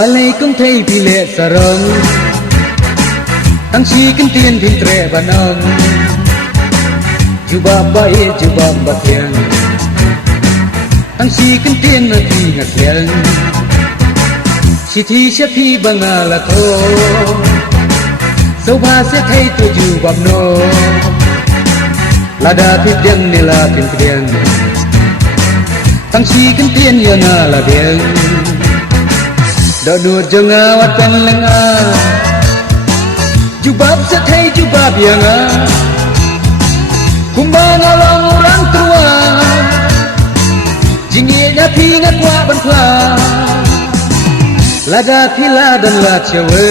Balai kung thay pile sarong Tang si kinh tiền thìn tre bà nông Juba bae juba batyan Tang si kinh tiền na thi ngặt yan Si thi sẽ thi bangala tho Sau ba sẽ thay tu juba no Lada thi điang nila tin điang Tang si kinh tiền yana la điang Đo nuột janga wat pen lenga Jubab sa thay jubab yanga Kumbang along orang tua Jingi na pingat wa banpla Lada pila dan la cewe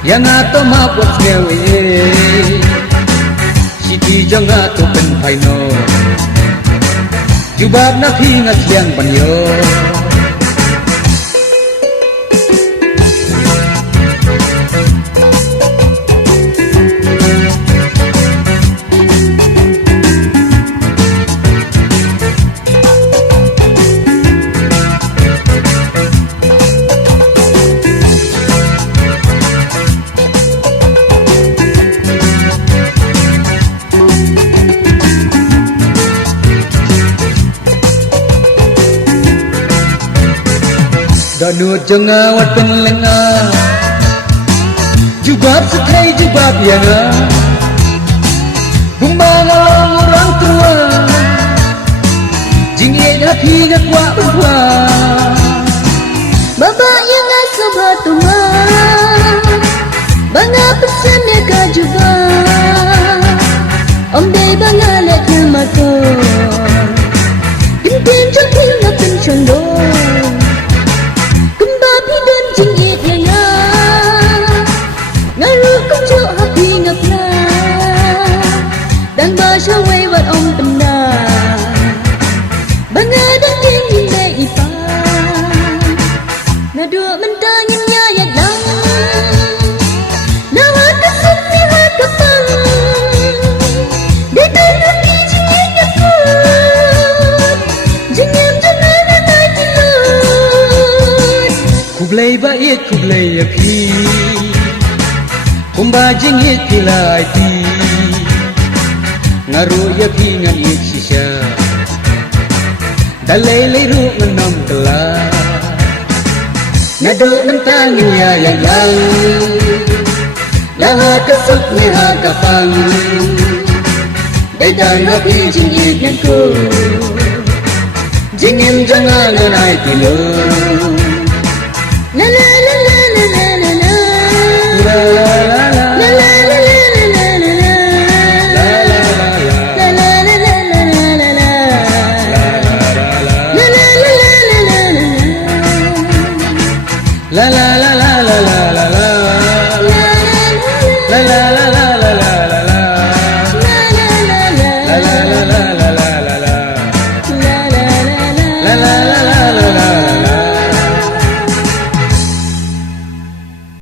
Yang ato mabot ngewe Siti janga to pen paino Jubab na pingat yang banyo Đo nuột janga wat pen lenga Jubab sa thay jubab yanga Kumbang along orang tua Jingi na pingat wa banpla Baba yang asal batuma Banga pesan ya ka juba Om day banga let namaton Pintin jang pingat pen chondo Kumba pidon jingit yanga Ngaru kunjo hapi ngapna Dan basya way wat om temna Banga dan jingin day ipa Nadu mentangin ya yadang Nawat kesuk ni hat kapang Dedan hati jingin yakut Jingim jangan anai tilut Kublai bait kublai api Kumba jingit pilai pi Ngaru ya pi ngan it sisya Dalai leiru ngenam telah Nado nentangin ya yang Laha kesuk ni ha kapang Bedan api jingit yang ku Jingim jangan anai tilut La la